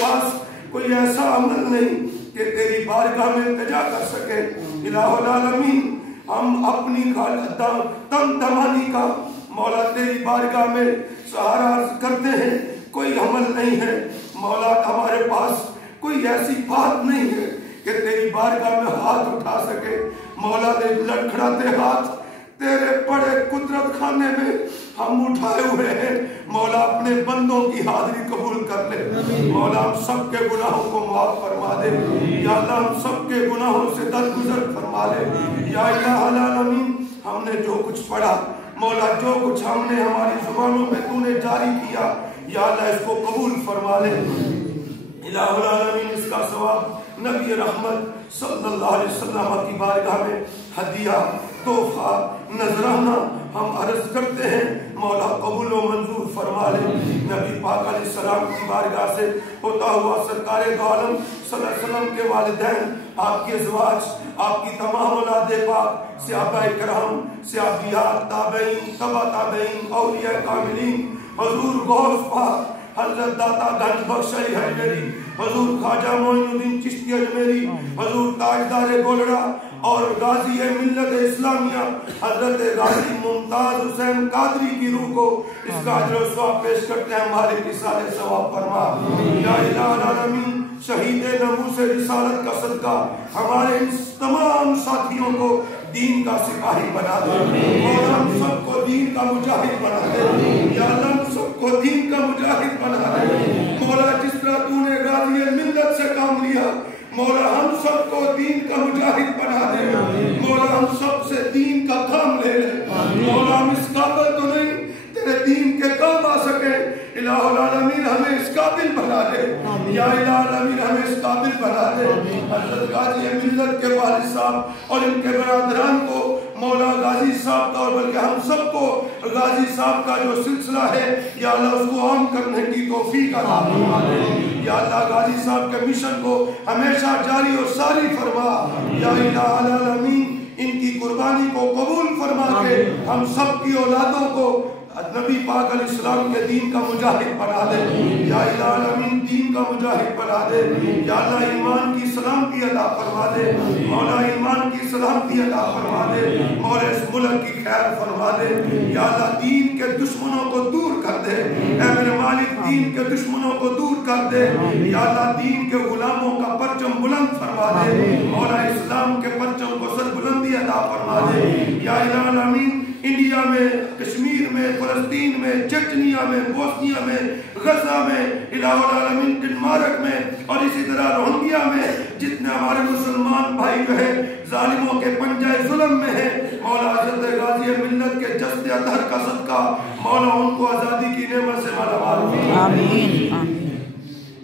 پاس کوئی ایسا عمل نہیں کہ تیری بارگاہ میں التجا کر سکے۔ الہ العالمین ہم اپنی تن تمانی کا مولا تیری بارگاہ میں سہارا عرض کرتے ہیں، کوئی عمل نہیں ہے مولا، ہمارے پاس کوئی ایسی بات نہیں ہے کہ تیری بارگاہ میں ہاتھ اٹھا سکے۔ مولا نے لڑکھڑاتے ہاتھ تیرے بڑے قدرت خانے میں ہم اٹھائے ہوئے ہیں، مولا اپنے بندوں کی حاضری قبول کر لے۔ مولا ہم سب کے گناہوں کو معاف فرما دے، یا اللہ ہم سب کے گناہوں سے درگزر فرما لے۔ یا الہ العالمین ہم نے جو کچھ پڑھا مولا، جو کچھ ہم نے ہماری زبانوں میں تو نے جاری کیا، یا اللہ اس کو قبول فرما لے۔ الہ العالمین اس کا ثواب نبی رحمت صلی اللہ علیہ وسلم کی بارگاہ میں ہدیہ، تحفہ، نذرانہ ہم عرض کرتے ہیں، مولا قبول و منظور فرما لے۔ نبی پاک علیہ السلام کی بارگاہ سے ہوتا ہوا سرکار دو عالم صلی اللہ علیہ وسلم کے والدین، آپ کے ازواج، آپ کی تمام اولاد پاک، صحابہ کرام، صحابیات، تابعین، تبع تابعین، اولیاء کاملین، حضور غوث پاک حضرت داتا گنج بخش علی حجویری، حضور خواجہ معین الدین چشتی اجمیری، حضور تاجدار گولڑا اور غازی ملت اسلامیہ حضرت غازی ممتاز حسین قادری کی روح کو اس کا اجر و ثواب پیش کرتے ہیں، مالک کی صالح ثواب فرما۔ یا الہ العالمین شہید ناموس رسالت کا صدقہ ہمارے ان تمام ساتھیوں کو دین کا سپاہی بنا دے، اور ہم سب کو دین کا مجاہد بنا دے۔ یا اللہ ہم سب کو دین کا مجاہد بنا دے۔ مولا جس طرح تو نے غازی ملت سے کام لیا، مولا ہم سب کو دین کا مجاہد بنا دے۔ مولا ہم سب سے دین کا کام لے لے۔ مولا ہم اس قابل تو نہیں تیرے دین کے کام آ سکے، الہ العالمین ہمیں اس قابل بنا دے۔ یا الہ العالمین ہمیں اس قابل بنا دے۔ حضرت غازی ملت کے والد صاحب اور ان کے برادران کو مولا غازی صاحب کا، اور بلکہ ہم سب کو غازی صاحب کا جو سلسلہ ہے یا اللہ اس کو عام کرنے کی توفیق عطا فرما دے۔ یا اللہ غازی صاحب کے مشن کو ہمیشہ جاری اور ساری فرما۔ یا الہ العالمین ان کی قربانی کو قبول فرما کے ہم سب کی اولادوں کو نبی پاک علیہ السلام کے دین کا مجاہد بنا دے۔ یا الہ العالمین دین کا مجاہد بنا دے۔ یا اللہ ایمان کی سلامتی عطا فرما دے، مولا ایمان کی سلامتی عطا فرما دے، مولا اس ملک کی خیر فرما دے۔ یا اللہ دین کے دشمنوں کو دور کر دے، اے میرے مالک دین کے دشمنوں کو دور کر دے۔ یا اللہ دین کے غلاموں کا پرچم بلند فرما دے، مولا اسلام کے پرچم کو سر بلندی عطا فرما دے۔ یا الہ العالمین انڈیا میں، کشمیر میں، فلسطین میں، چچنیا میں، بوسنیا میں، غزہ میں، الہ العالمین ڈنمارک میں، اور اسی طرح روہنگیا میں جتنے ہمارے مسلمان بھائی جو ہے ظالموں کے پنجہ ظلم میں ہے، مولا حضرت غازی ملت کے جسد اطہر کا صدقہ مولا ان کو آزادی کی نعمت سے مالا مال فرما۔ آمین۔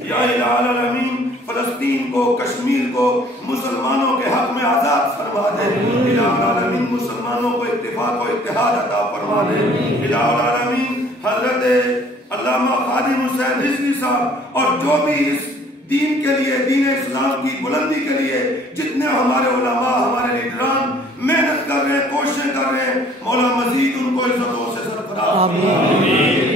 یا الہ العالمین فلسطین کو، کشمیر کو مسلمانوں کے حق میں آزاد فرما دے۔ الہ العالمین مسلمانوں کو اتفاق و اتحاد عطا فرما دے۔ الہ العالمین حضرت علامہ خادم حسین رضوی صاحب اور جو بھی اس دین کے لیے، دین اسلام کی بلندی کے لیے جتنے ہمارے علماء، ہمارے لیڈران محنت کر رہے ہیں، کوششیں کر رہے ہیں، مولا مزید ان کو عزتوں سے سرفراز۔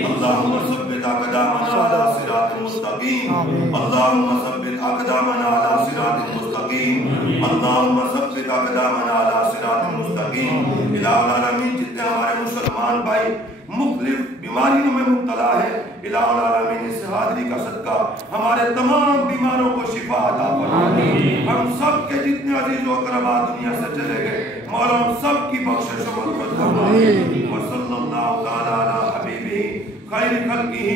اللہم ثبت اقدامنا علی صراط مستقیم، اللہم ثبت اقدامنا علی صراط مستقیم، اللہم ثبت اقدامنا علی صراط مستقیم۔ الہ العالمین جتنے ہمارے مسلمان بھائی مختلف بیماریوں میں مبتلا ہے، الہ العالمین اس حاضری کا صدقہ ہمارے تمام بیماروں کو شفا عطا فرما۔ ہم سب کے جتنے عزیز و اقربا دنیا سے چلے گئے، مولا ہم سب کی بخشش و مغفرت فرما۔ وصلی اللہ تعالی علی حبیبہ خیر خلقہ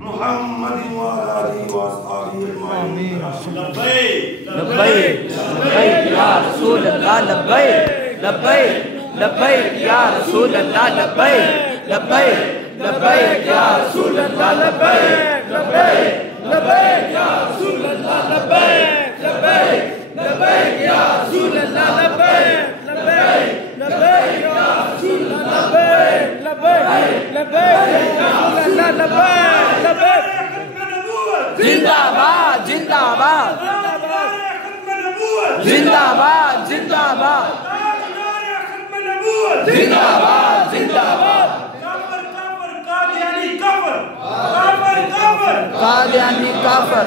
محمد وعلی آلہ واصحابہ اجمعین۔ لبیک لبیک لبیک یا رسول اللہ، لبیک لبیک لبیک یا رسول اللہ، لبیک لبیک لبیک یا رسول اللہ، لبیک لبیک لبیک یا رسول اللہ، لبیک لبیک لبیک یا رسول اللہ، لبیک لبیک لبیک یا رسول اللہ، لبیک لبیک لبیک یا رسول اللہ، لبیک لبیک۔ زندہ باد زندہ باد زندہ باد زندہ باد زندہ باد زندہ باد۔ قادیانی کافر،